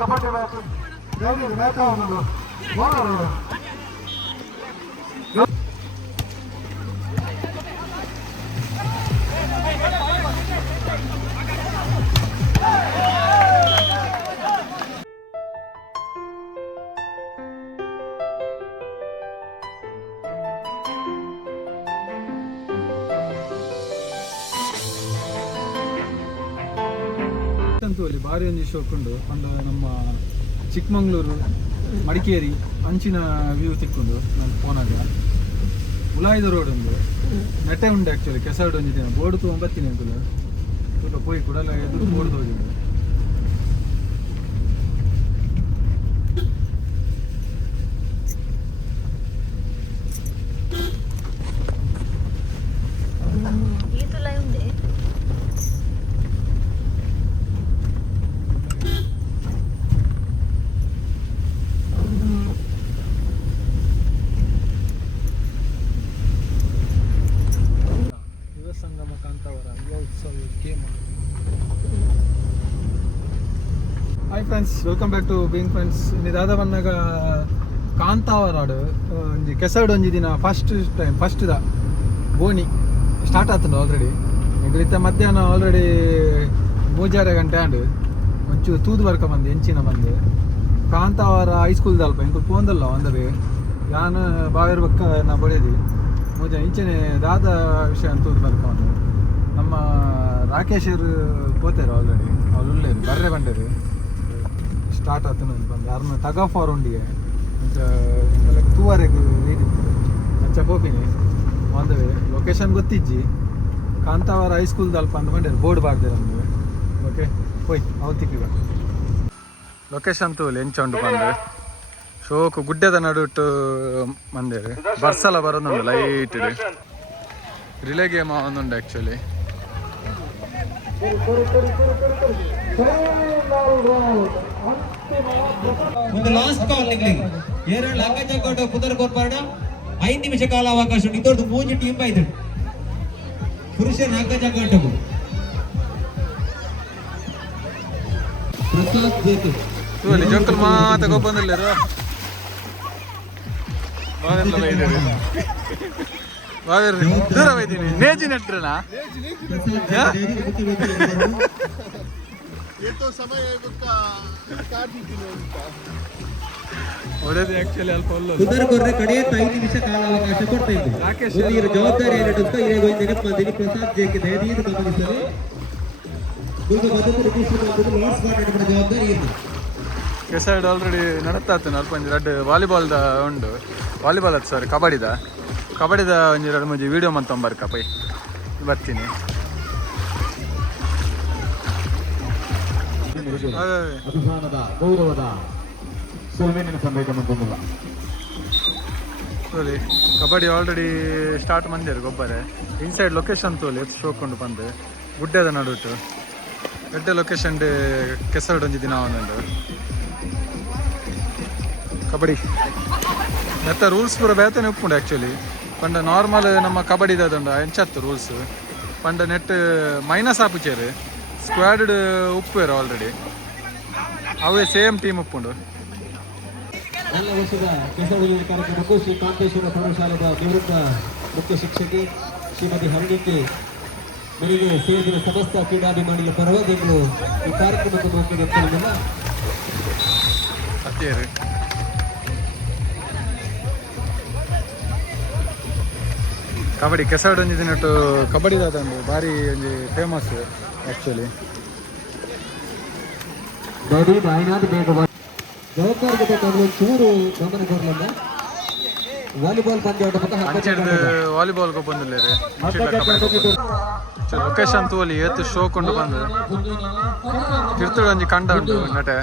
Kabaddi match match ಆಗುವುದು ಅಂತೂ ಭಾರಿ ಒಂದು ಇಷ್ಟ ಹೋಗ್ಕೊಂಡು ಒಂದು ನಮ್ಮ ಚಿಕ್ಕಮಂಗ್ಳೂರು ಮಡಿಕೇರಿ ಅಂಚಿನ ವ್ಯೂ ತಿಕ್ಕೊಂಡು ನಾನು ಫೋನಾಗ ಉಲಾಯ್ದ ರೋಡ್ ಒಂದು ನೆಟ್ಟೆ ಉಂಟು ಆ್ಯಕ್ಚುಲಿ ಕೆಸಡು ಒಂದಿದ್ದೇನೆ ಬೋರ್ಡ್ ತೊಗೊಂಬತ್ತೀನಿ ಅಂಕಲ್ ಸ್ವಲ್ಪ ಪೋಯಿ ಕೊಡಲ್ಲ ಎದುರು ಬೋರ್ಡ್ ಹೋಗಿದ್ದು hi friends, welcome back to being friends. ಇದಾದ ಬಂದಾಗ ಕಾಂತಾವರಾಡು ಒಂಜಿ ಕೆಸಡು ಒಂಜಿ ದಿನ ಫಸ್ಟ್ ಬೋಣಿ ಸ್ಟಾರ್ಟ್ ಆಗ್ತದೆ ಆಲ್ರೆಡಿ. ಇದ್ರಿತ್ತ ಮಧ್ಯಾಹ್ನ ಆಲ್ರೆಡಿ 3-6 ಗಂಟೆ ಆಂಡು ಒಂಚೂರು ತೂದು ಬರ್ಕ ಬಂದು ಎಂಚಿನ ಬಂದು ಕಾಂತಾವರ ಹೈಸ್ಕೂಲ್ ದಲ್ಪ ಇಂಕುಲು ಪೋಂದಲ್ಲ ಅಂದರೆ ನಾನು ಬಾವಿರ್ಬೇಕ ನಾ ಬಡಿಯದಿ ಮೂಜ ಇಂಚಿನ ದಾದ ವಿಷಯ ತೂದು ಬರ್ಕ ಬಂದು ನಮ್ಮ ರಾಕೇಶರು ಪೋತಾರೆ ಆಲ್ರೆಡಿ ಅವ್ರು ಉಳ್ಳೇರು ಬರ್ರೆ ಬಂಡೇರು ಸ್ಟಾರ್ಟ್ ಆಗ್ತಾನೆ ಬಂದು ಯಾರನ್ನ ತಗ ಫಾರ್ ಉಂಡಿಗೆ ತೂವರೆಗೆ ನೀಡಿ ಅಂಚ ಹೋಗಿನಿ ಒಂದವೇ ಲೊಕೇಶನ್ ಗೊತ್ತಿಜ್ಜಿ ಕಾಂತಾವರ ಹೈಸ್ಕೂಲ್ ದಲ್ಪ ಅಂದ್ಕೊಂಡೇರು ಬೋರ್ಡ್ ಬಾರ್ದೆ ನಮ್ಗೆ. ಓಕೆ ಹೋಯ್ ಅವತ್ತಿಕ್ಕೀಗ ಲೊಕೇಶನ್ ತೂಲಿ ಎಂಚ ಉಂಟು ಬಂದು ಶೋಕು ಗುಡ್ಡದ ನಡುಟ್ಟು ಮಂದೇರು ಬರ್ಸಲ ಬರೋದುಂಡು ಲೈಟ್ ರಿಲೇ ಗೇಮ್ ಒಂದುಂಡು ಆ್ಯಕ್ಚುಲಿ. ಒಂದು ಲಾಸ್ಟ್ ಕಾಲ್ ನಿಗ್ಲಿಂಗ್ ಏರಳು ಅಂಗಜಗೋಟ ಪುದರ್ ಕೋರ್ಪಾಡ 5 ನಿಮಿಷ ಕಾಲ ಅವಕಾಶ ಉಂಟು. ಇದೊಂದು 3 ಟೀಮ್ ಬೈದು ಪುರುಷರ ಅಂಗಜಗೋಟವು ಪ್ರಸಾದ್ ಬೇಕು ತೋಲಿ ಜೋಕಲ್ ಮಾತ ಗೊಬ್ಬಂದಿಲ್ಲರು ದೂರ ಬೈತೀನಿ ನೇಜಿ ನೆಟ್ರಣ ಹೊಡೆದು ಆಕ್ಚುಲಿ ಅಲ್ಪ ಕುದರ್ಗೊರ್ರೆ ಕಡೆಯ 5 ನಿಮಿಷ ಕಾಲ ಅವಕಾಶ ಕೊಡ್ತಾ ಇದ್ದು ಇದರ ಜವಾಬ್ದಾರಿ ಏನಿಡುತ್ತೋ ಇದೇ ನೆನಪು ಬಂದಿನಿ. ಪ್ರಸಾದ್ ಜೇಕೆ ದಯವಿಟ್ಟು ಗಮನಿಸಲು ಈಗ ಮೊದಲು ರಿಜಿಸ್ಟರ್ ಲಾಸ್ ಮಾಡಿದ ಜವಾಬ್ದಾರಿ ಇದೆ. ಕೆಸೈಡ್ ಆಲ್ರೆಡಿ ನಡತಾ ಇತ್ತು ಅಲ್ಪ ಒಂಜಿ ಎರಡು ವಾಲಿಬಾಲ್ದ ಉಂಡು ವಾಲಿಬಾಲ್ ಅದು ಸಾರಿ ಕಬಡ್ಡಿದ ಒಂಜಿ ಎರಡು ಮುಂಜಿ ವೀಡಿಯೋ ಮಂತೊಂಬರ್ಕ ಪೈ ಬರ್ತೀನಿ. ಅಭಿಮಾನದ ಗೌರವದ ಸೋಮೇನಿನ ಸಂದೇಶ ಮಂತೊಂದಿಲ್ಲ ತೋಲಿ ಕಬಡ್ಡಿ ಆಲ್ರೆಡಿ ಸ್ಟಾರ್ಟ್ ಮಂದಿರು ಗೊಬ್ಬರ ಇನ್ಸೈಡ್ ಲೊಕೇಶನ್ ತೋಲಿ ಎತ್ತು ಶೋಕೊಂಡು ಬಂದು ಗುಡ್ಡದ ನಡುಟು ಎಡ್ಡೆ ಲೊಕೇಶನ್ ಕೆಸರಡು ಒಂಜಿ ದಿನ ಅವನುಂಡು ಕಬಡ್ಡಿ ನೆತ್ತ ರೂಲ್ಸ್ ಪೂರ ಬೇತನೆ ಉಪ್ಪುಂಡು ಆ್ಯಕ್ಚುಲಿ. ಪಂಡ ನಾರ್ಮಲ್ ನಮ್ಮ ಕಬಡ್ಡಿದಂಡು ಎಂಚತ್ತು ರೂಲ್ಸ್ ಪಂಡ ನೆಟ್ ಮೈನಸ್ ಆಪುಚೇರು ಸ್ಕ್ವಾಡ್ ಉಪ್ಪುವೇರು ಆಲ್ರೆಡಿ ಅವೇ ಸೇಮ್ ಟೀಮ್ ಉಪ್ಪುಂಡು. ಎಲ್ಲ ವರ್ಷದ ಕೆಸರು ಕಾರ್ಯಕ್ರಮಕ್ಕೂ ಶ್ರೀ ಕಾಂತೇಶ್ವರ ಪ್ರೌಢಶಾಲೆಯ ನಿವೃತ್ತ ಮುಖ್ಯ ಶಿಕ್ಷಕಿ ಶ್ರೀಮತಿ ಹರಣಿಕೆ ಬೆಳಿಗ್ಗೆ ಸೇರಿದ ಸಮಸ್ತ ಕ್ರೀಡಾಭಿಮಾನಿಗಳ ಪರವಾಗಿ ಈ ಕಾರ್ಯಕ್ರಮಕ್ಕೆ ಹೋಗಿದ್ದಲ್ಲ ಅತ್ತೇರು ಕಬಡ್ಡಿ ಕೆಸಡು ಒಂಜಿ ದಿನಟ್ಟು ಕಬಡ್ಡಿದಾದಂಡು ಭಾರಿ ಒಂಜಿ ಫೇಮಸ್ ಆ್ಯಕ್ಚುಲಿ. ಜವಾಬ್ದಾರಿ ಚೂರು ಗಮನ ಕೊಡಲಿಲ್ಲ. ವಾಲಿಬಾಲ್ ಪಂದ್ಯಾಟ ವಾಲಿಬಾಲ್ ಬಂದಿಲ್ಲ ಲೊಕೇಶನ್ ತೋಲಿ ಎತ್ತು ಶೋಕೊಂಡು ಬಂದು ತಿರ್ತುಡು ಒಂಜಿ ಕಂಡ ಉಂಟು ನಟೆ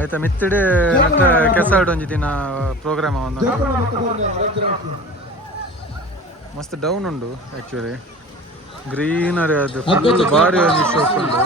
ಆಯ್ತಾ ಮಿತ್ತಿಡೆ ನಟ ಕೆಸಡು ಒಂಜಿ ದಿನ ಪ್ರೋಗ್ರಾಮ್ ಒಂದು ಮಸ್ತ್ ಡೌನ್ ಉಂಡು ಆ್ಯಕ್ಚುಲಿ ಗ್ರೀನರಿ ಅದು ಫುಲ್ ಭಾರಿ ಒಂಜಿ ಶೋಕ್ ಉಂಡು.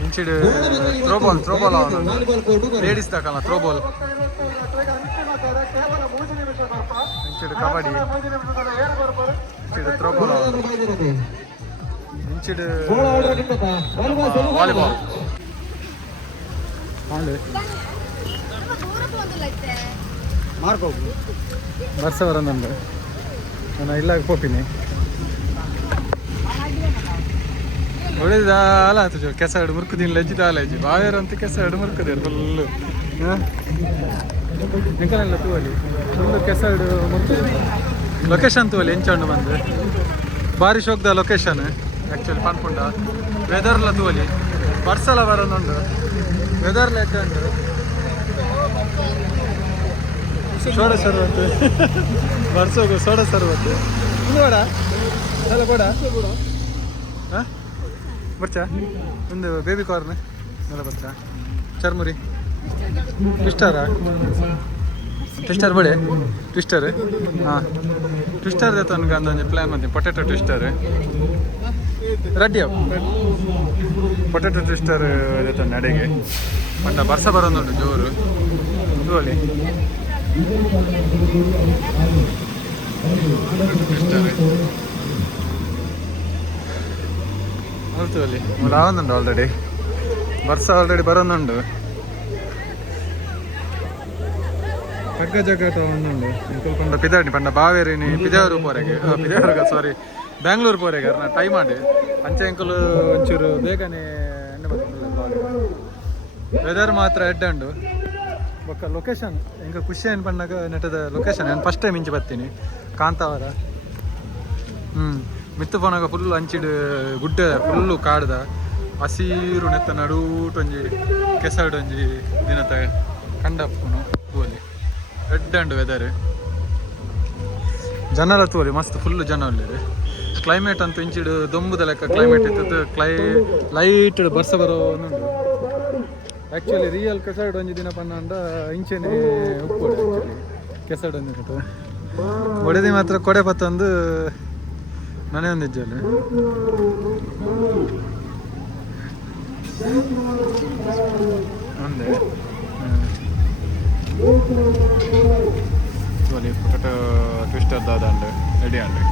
ಇಂಚಿಡ್ ಥ್ರೋಬಾಲ್ ಲೇಡೀಸ್ ದಾಕಲ್ಲ ಥ್ರೋಬಾಲ್ ಇಂಚಿಡ್ ಕಬಡ್ಡಿ ಇಂಚಿಡ್ ಥ್ರೋಬಾಲ್ ಇಂಚಿಡ್ ವಾಲಿಬಾಲ್ ವರ್ಷ ಬರೋದಂದು ನಾನು ಇಲ್ಲಾಗ ಪೋಪಿನಿ ಒಳ್ಳೇದು ಅಲ್ಲ ಆಯ್ತು ಕೆಸ ಎರಡು ಮುರ್ಕುದಿನ ಲಜ್ಜಿದ ಆಲಾಜಿ ಬಾವೇರು ಅಂತ ಕೆಸ ಎರಡು ಮುರ್ಕದೇರು ಫುಲ್ಲು ನಿಂಕಲೆಲ್ಲ ತೂವಲಿ ಫುಲ್ಲು ಕೆಸ ಎರಡು ಮುರ್ಕುದು ಲೊಕೇಶನ್ ತೂವಲಿ ಎಂಚಂಡು ಬಂದು ಭಾರಿ ಶೋಕ್ದ ಲೊಕೇಶನ್ ಆ್ಯಕ್ಚುಲಿ ಪನ್ಪುಂಡ ವೆದರ್ಲ ತೂವಲಿ ಬರ್ಸಲ ಬರೋದುಂಡು ವೆದರ್ಲ ಎತ್ತುಂಡು ಸೋಡ ಸರ್ವತ್ತು ಬರ್ಸೋಗು ಸೋಡ ಸರ್ವತ್ತು ಇದು ಬೇಡ ಅಲ್ಲ ಬೇಡ ಹಾಂ ಬರ್ಚಾ ಒಂದು ಬೇಬಿ ಕಾರ್ನ್ ಎಲ್ಲ ಬರ್ಚಾ ಚರ್ಮುರಿ ಟ್ವಿಸ್ಟರ್ ಬೇಡ ಟ್ವಿಸ್ಟರ್ ಹಾಂ ಟ್ವಿಸ್ಟರ್ ದೇತ ಅನ್ಗ ಅಂದಂಜೆ ಪ್ಲ್ಯಾನ್ ಮಾಡ್ತೀನಿ ಪೊಟೆಟೊ ಟ್ವಿಸ್ಟರ್ ರೆಡ್ಡಿ ಅವು ಪೊಟೆಟೊ ಟ್ವಿಸ್ಟರ್ ದೇತ ನಡೆಗೆ ಪಂಡ ಬರ್ಸ ಬರೋದುಂಟು ಜೋರು ನೋಡಿ ಹೌದು ಅಲ್ಲಿ ಆವೊಂದುಂಡು ಆಲ್ರೆಡಿ ವರ್ಷ ಆಲ್ರೆಡಿ ಬರೋದುಂಡು ಕಗ್ಗ ಜಗ್ಗಾಟ ಒಂದುಂಡು ಪಂಡ ಪಿದಾಡಿ ಪಂಡ ಬಾವೇರಿನಿ ಪಿದೇವರು ಪೋರೆಗೆ ಪಿದೇವರ್ಗ ಸಾರಿ ಬ್ಯಾಂಗ್ಳೂರು ಪೋರೆಗೆ ನಾ ಟೈ ಮಾಡಿ ಅಂಚೆ ಅಂಕಲ್ ಒಂಚೂರು ಬೇಗನೆ ಎಣ್ಣೆ ಬರ್ತಿಲ್ಲ ವೆದರ್ ಮಾತ್ರ ಎಡ್ಡಂಡು ಬೊಕ್ಕ ಲೊಕೇಶನ್ ಎಂಕ ಖುಷಿ ಏನು ಪಂಡಾಗ ನೆಟ್ಟದ ಲೊಕೇಶನ್ ನಾನು ಫಸ್ಟ್ ಟೈಮ್ ಇಂಚೆ ಬರ್ತೀನಿ ಕಾಂತಾವರ ಮಿತ್ತು ಪೋನಾಗ ಫುಲ್ ಅಂಚಿಡು ಗುಡ್ಡ ಫುಲ್ಲು ಕಾಡ್ದ ಹಸೀರು ನೆತ್ತ ನಡೂಟೊಂಜಿ ಕೆಸಡೊಂಜಿ ದಿನತ ಕಂಡಪ್ಪನು ತೂವಲ್ಲಿ ಎಡ್ಡಂಡು ವೆದರ್ ಜನರ ತೂವಲಿ ಮಸ್ತ್ ಫುಲ್ಲು ಜನ ಒಳ್ಳೆದು ಕ್ಲೈಮೇಟ್ ಅಂತೂ ಇಂಚಿಡು ದೊಂಬುದ ಲೆಕ್ಕ ಕ್ಲೈಮೇಟ್ ಇತ್ತು ಲೈಟ್ ಬರ್ಸ ಬರೋನುಂಡು ಆ್ಯಕ್ಚುಲಿ ರಿಯಲ್ ಕೆಸಡ್ ಒಂಜಿ ದಿನ ಪನ್ನಂಡ ಇಂಚೆನೆ ಉಪ್ಪು ಆ್ಯಕ್ಚುಲಿ ಕೆಸಡ್ ಒಂದಿನ ಒಡೆದಿ ಮಾತ್ರ ಕೊಡೆ ಪತ್ತೊಂದು ಮನೆ ಒಂದಿಜ್ಜಲ್ಲಿ ಒಂದೇ ಪೊಟೆಟೊ ಟ್ವಿಸ್ಟರ್ ದಾದಂಡು ರೆಡಿ ಅಂಡು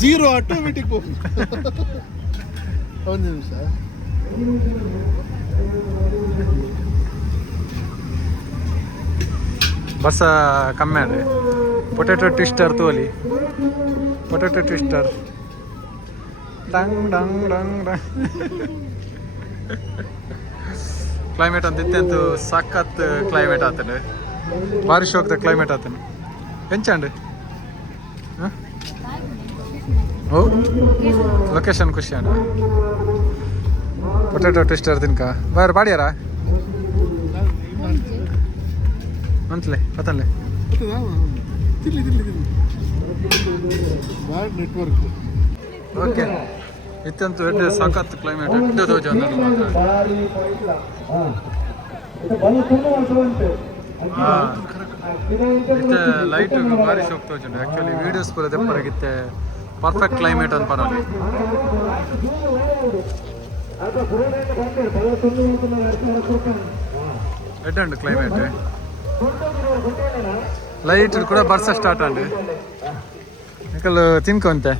ಜೀರೋ ಆಟೋಮೆಟಿಕ್ ಒಂದು ನಿಮಿಷ ಬಸ್ ಕಮ್ಮಿ ಆಡ್ರಿ ಪೊಟೆಟೊ ಟ್ವಿಸ್ಟರ್ ತೋಲಿ ಪೊಟೆಟೊ ಟ್ವಿಸ್ಟರ್ ಡಂಗ್ ಡಂಗ್ ಡಂಗ್ ಡಂಗ್ ಕ್ಲೈಮೇಟ್ ಅಂತ ಇತ್ತಂತೂ ಸಖತ್ ಕ್ಲೈಮೇಟ್ ಆತನು ಭಾರಿ ಶೋಕ್ದ ಕ್ಲೈಮೇಟ್ ಆತನು ಎಂಚಂಡು ಓ ಲೊಕೇಶನ್ ಖುಷಿ ಅಣ್ಣ ಪೊಟ್ಯಾಟೊ ಟ್ವಿಸ್ಟರ್ ತಿನ್ಕ ಬಾರ ಪಾಡ್ಯಾರ ಅಂತಲೇ ಪತನ್ಲೆ ನೆಟ್ವರ್ಕ್ ಓಕೆ ಇತ್ತಂತೂ ಎಡ್ಡೆ ಸಾಕತ್ತು ಕ್ಲೈಮೇಟ್ ಎಡ್ಡೆ ತೋಜ ಇತ್ತೆ ಲೈಟ್ ಭಾರಿ ಶೋಕ್ ತೋಜುಂಡು ಆ್ಯಕ್ಚುಲಿ ವೀಡಿಯೋಸ್ ಪೂರ ದೆಪ್ಪರಾಗಿತ್ತೆ ಪರ್ಫೆಕ್ಟ್ ಕ್ಲೈಮೇಟ್ ಅಂತ ಪರವಾಗಿ ಎಡ್ಡುಂಡು ಕ್ಲೈಮೇಟ್ ಲೈಟ್ ಕೂಡ ಬರ್ಸ ಸ್ಟಾರ್ಟ್ ಅಂಡು ಯಾಕಲ್ ತಿನ್ಕೊಂತೆ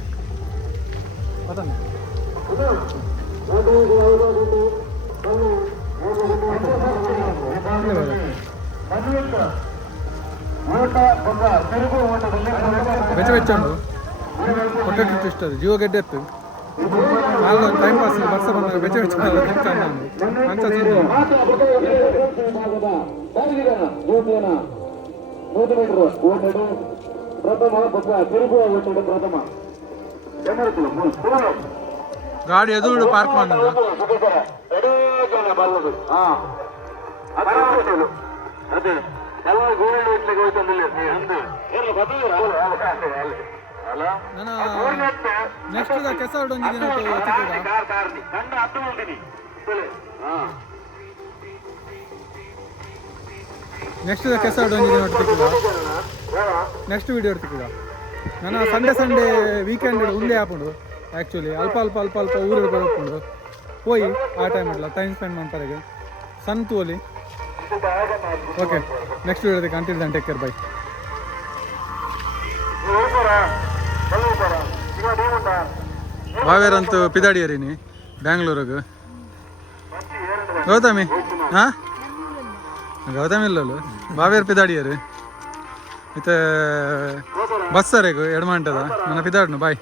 ಬೆಚ್ಚ ಬೆಚ್ಚ ಉಂಡು ಪೊಟ್ಯಾಟೊ ಟ್ವಿಸ್ಟರ್ ಜೀವ ಗೆಡ್ಡೆ ಎತ್ತು ನಾಲ್ಕು ಟೈಮ್ ಪಾಸ್ ಬರ್ಸ ಬಂದಾಗ ಬೆಚ್ಚ ಬೆಚ್ಚ ತಿನ್ಕೊಂಡು ಅಂತ ತಿಂದು ಗಾಡಿ ಎದುರು ಪಾರ್ಕ್ ಮಾಡಿದ ನೆಕ್ಸ್ಟ್ ಕೆಸರ್ಡ್ ಒಂದು ದಿನ ನೆಕ್ಸ್ಟ್ ಕೆಸರ್ಡ್ ಒಂದು ದಿನ ನೆಕ್ಸ್ಟ್ ವಿಡಿಯೋ ಇಡ್ತಿಕ್ಕಿದ ನಾನು ಸಂಡೇ ವೀಕೆಂಡ್ ಉಂಡೆ ಹಾಕೊಂಡು ಆ್ಯಕ್ಚುಲಿ ಅಲ್ಪ ಊರಿಗೆ ಬರೋಕೊಂಡು ಹೋಗಿ ಆ ಟೈಮ್ ಇಡಲ್ಲ ಟೈಮ್ ಸ್ಪೆಂಡ್ ಮಾಡ್ತಾರೆ ಸಂತು ಅಲ್ಲಿ ಓಕೆ ನೆಕ್ಸ್ಟ್ ವಿಡಿಯೋದಕ್ಕೆ until then take care bye ಬಾವೇರಂತೂ ಪಿದಾಡಿಯರಿನಿ ಬ್ಯಾಂಗ್ಳೂರಿಗೆ ಗೌತಮಿ ಹಾಂ ಗೌತಮಿ ಇಲ್ಲಲ್ಲ ಬಾವೇರು ಪಿದಾಡಿಯರು ಮತ್ತೆ ಬಸ್ಸರೇಗು ಎಡಮಾಂಟದ ನನ್ನ ಪಿದಾಡ್ನು ಬಾಯ್